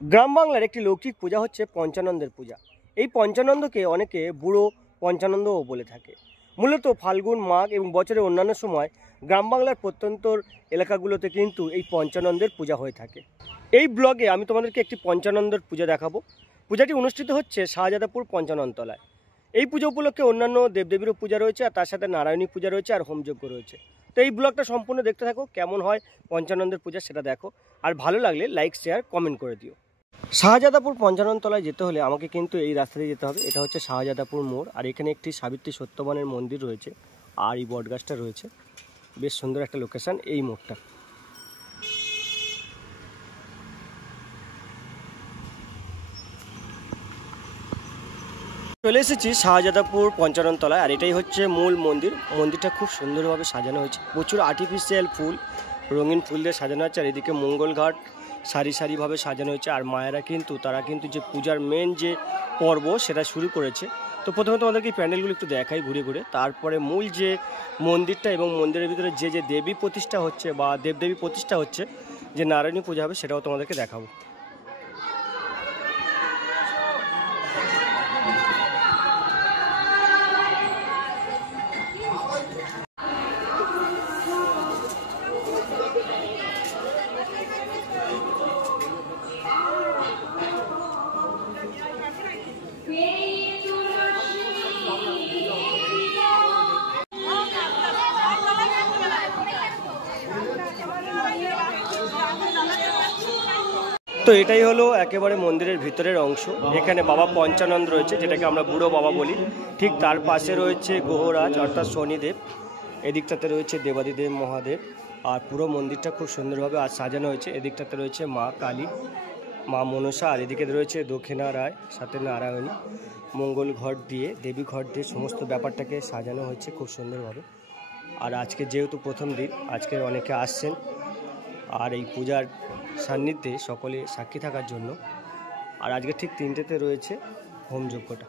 গ্রাম বাংলার একটি লৌকিক পূজা হচ্ছে পঞ্চানন্দের পূজা। এই পঞ্চানন্দকে অনেকে বুড়ো পঞ্চানন্দও বলে থাকে। মূলত ফাল্গুন, মাঘ এবং বছরের অন্যান্য সময় গ্রাম বাংলার প্রত্যন্তর এলাকাগুলোতে কিন্তু এই পঞ্চানন্দের পূজা হয়ে থাকে। এই ব্লগে আমি তোমাদেরকে একটি পঞ্চানন্দের পূজা দেখাবো। পূজাটি অনুষ্ঠিত হচ্ছে শাহজাদাপুর পঞ্চাননতলায়। এই পুজো উপলক্ষে অন্যান্য দেবদেবীরও পূজা রয়েছে, আর তার সাথে নারায়ণী পূজা রয়েছে, আর হোমযজ্ঞ রয়েছে। তো এই ব্লগটা সম্পূর্ণ দেখতে থাকো, কেমন হয় পঞ্চানন্দের পূজা সেটা দেখো, আর ভালো লাগলে লাইক, শেয়ার, কমেন্ট করে দিও। শাহজাদাপুর পঞ্চাননতলায় যেতে হলে আমাকে কিন্তু এই রাস্তা দিয়ে যেতে হবে। এটা হচ্ছে শাহজাদাপুর মোড়, আর এখানে একটি সাবিত্রী সত্যবানের মন্দির রয়েছে, আর এই বটগাছটা রয়েছে। বেশ সুন্দর একটা লোকেশন এই মোড়টা। চলে এসেছি শাহজাদাপুর পঞ্চাননতলায়, আর এটাই হচ্ছে মূল মন্দির। মন্দিরটা খুব সুন্দরভাবে সাজানো হয়েছে, প্রচুর আর্টিফিশিয়াল ফুল, রঙিন ফুল দিয়ে সাজানো হচ্ছে। আর এদিকে মঙ্গল ঘাট সারি সারিভাবে সাজানো হয়েছে। আর মায়েরা তারা কিন্তু যে পূজার মেন যে পর্ব সেটা শুরু করেছে। তো প্রথমে তোমাদেরকে এই প্যান্ডেলগুলো একটু দেখাই ঘুরে ঘুরে, তারপরে মূল যে মন্দিরটা এবং মন্দিরের ভিতরে যে যে দেবী প্রতিষ্ঠা হচ্ছে বা দেবদেবী প্রতিষ্ঠা হচ্ছে, যে নারায়ণী পূজা হবে, সেটাও তোমাদেরকে দেখাবো। তো এটাই হলো একেবারে মন্দিরের ভিতরের অংশ। এখানে বাবা পঞ্চানন্দ রয়েছে, যেটাকে আমরা বুড়ো বাবা বলি। ঠিক তার পাশে রয়েছে গ্রহরাজ অর্থাৎ শনিদেব, এদিকটাতে রয়েছে দেবাদিদেব মহাদেব। আর পুরো মন্দিরটা খুব সুন্দরভাবে আজ সাজানো হয়েছে। এদিকটাতে রয়েছে মা কালী, মা মনসা, আর এদিকে রয়েছে দক্ষিণা রায়, সাথে নারায়ণী। মঙ্গল ঘট দিয়ে, দেবী ঘট দিয়ে সমস্ত ব্যাপারটাকে সাজানো হয়েছে খুব সুন্দরভাবে। আর আজকে যেহেতু প্রথম দিন, আজকে অনেকে আসছেন, আর এই পূজার সান্নিধ্যে সকলে সাক্ষী থাকার জন্য। আর আজকে ঠিক 3টেতে রয়েছে হোমযজ্ঞটা।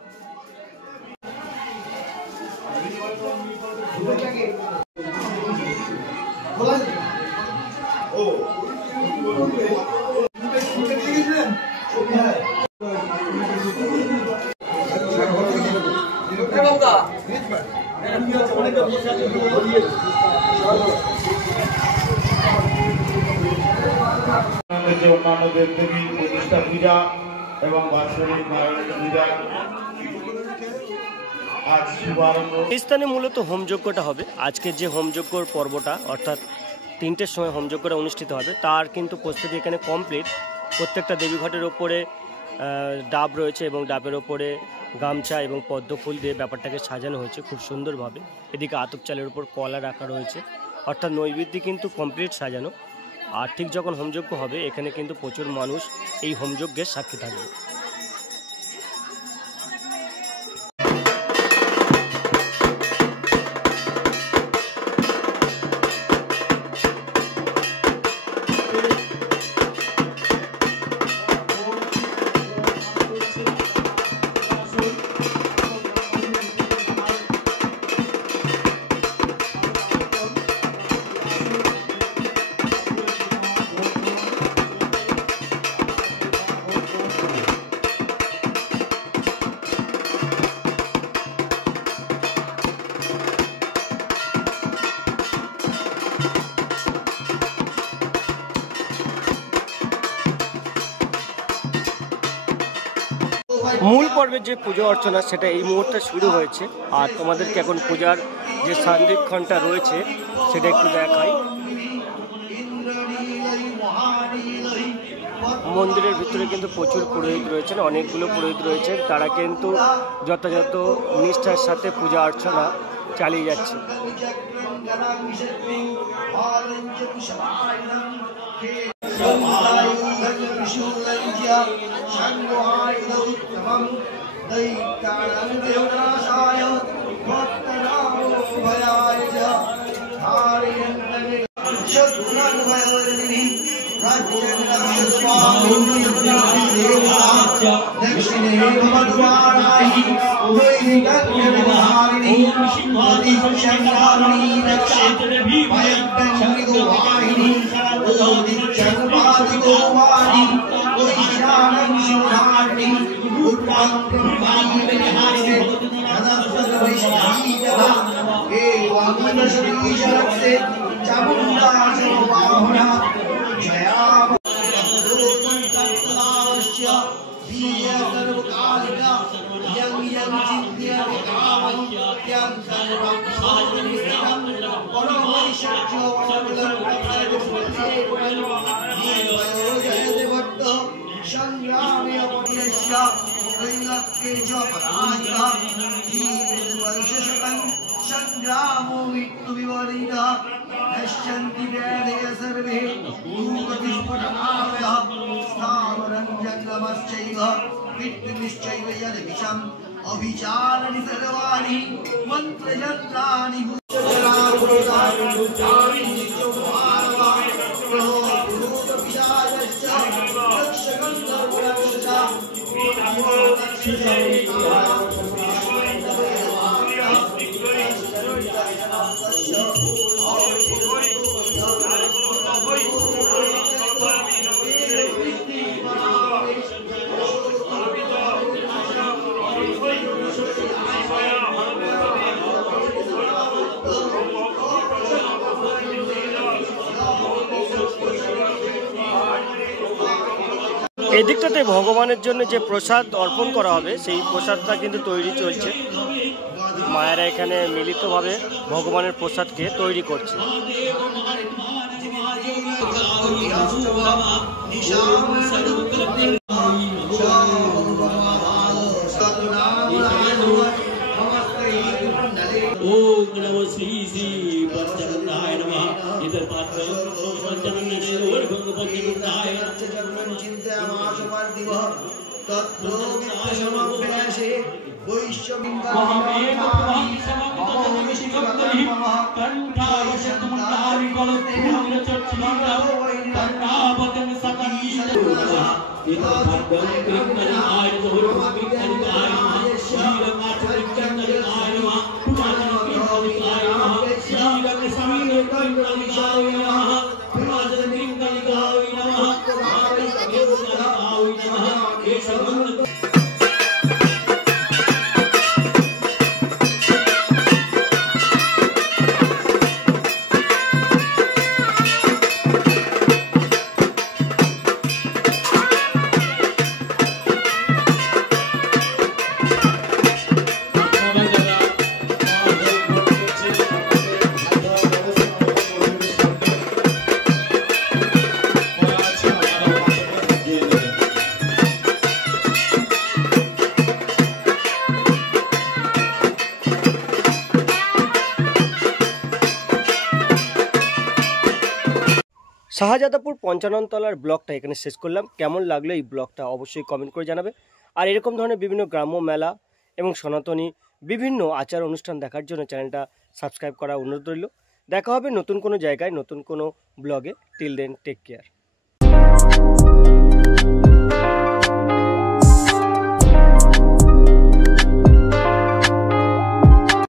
অন্যান্য দেবদেবী প্রতিষ্ঠা পূজা এবং বাৎসরিক নারায়ণ পূজা আজ শুভারম্ভ। এই স্থানে মূলত হোমযজ্ঞটা হবে। আজকের যে হোমযজ্ঞর পর্বটা অর্থাৎ 3টের সময় হোমযজ্ঞটা অনুষ্ঠিত হবে, তার কিন্তু প্রস্তুতি এখানে কমপ্লিট। প্রত্যেকটা দেবীঘটের ওপরে ডাব রয়েছে এবং ডাবের ওপরে গামছা এবং পদ্ম ফুল দিয়ে ব্যাপারটাকে সাজানো হয়েছে খুব সুন্দরভাবে। এদিকে আতপ চালের উপর কলা রাখা রয়েছে, অর্থাৎ নৈবেদ্য কিন্তু কমপ্লিট সাজানো। আর ঠিক যখন হোমযজ্ঞ হবে, এখানে কিন্তু প্রচুর মানুষ এই হোমযজ্ঞের সাক্ষী থাকবে। মূল পর্বের যে পুজো অর্চনা সেটা এই মুহূর্তে শুরু হয়েছে। আর তোমাদেরকে এখন পূজার যে সান্নিধ্যটা রয়েছে সেটা একটু দেখাই। মন্দিরের ভিতরে কিন্তু প্রচুর পুরোহিত রয়েছেন, অনেকগুলো পুরোহিত রয়েছেন। তারা কিন্তু যথাযথ নিষ্ঠার সাথে পূজা অর্চনা চালিয়ে যাচ্ছে। Radhe दक्षिणे भवद्वाराहि उभयनिगन्यविहारिणि आदिशङ्कारिणि दक्षे भयभ्यङ्गोवाहिनि उदिच्चन्वादिको वाणि वैशालं शुभाणि उत्तमं ब्रह्माण्डविहारिणे नमस्ते श्रीशरत्से चामुण्डा वाहना जया सर्वकालिका यं यं चिन्त्यं त्यं सर्वं साधनिष्ठं परमैश्वर्य संग्रामे अपयस्य त्रैलोक्ये च पराजिता जीवनवर्षशतं संग्रामो मृत्युविवरितः नश्यन्ति वेदे सर्वे भूतविस्फुटनादः स्थावरं जङ्गमश्चैव मृत्युश्चैव यद्विषम् अभिचारणि सर्वाणि मन्त्रयन्त्राणि এই দিকটাতে ভগবানের জন্য যে প্রসাদ অর্পণ করা হবে সেই প্রসাদটা কিন্তু তৈরি চলছে। মায়েরা এখানে মিলিতভাবে ভগবানের প্রসাদকে তৈরি করছে। ओम नमो श्री श्री पंचमुंडाय नमः इधर पात्र पंचमुंडे और भगवती चिंतयामास वर्धिवः तत्रो विश्वमभ्यासे শাহজাদাপুর পঞ্চাননতলার ব্লগটা এখানে শেষ করলাম। কেমন লাগলো এই ব্লগটা অবশ্যই কমেন্ট করে জানাবে। আর এরকম ধরনের বিভিন্ন গ্রাম্য মেলা এবং সনাতনী বিভিন্ন আচার অনুষ্ঠান দেখার জন্য চ্যানেলটা সাবস্ক্রাইব করা অনুরোধ রইল। দেখা হবে নতুন কোনো জায়গায় নতুন কোনো ব্লগে। Till then take care.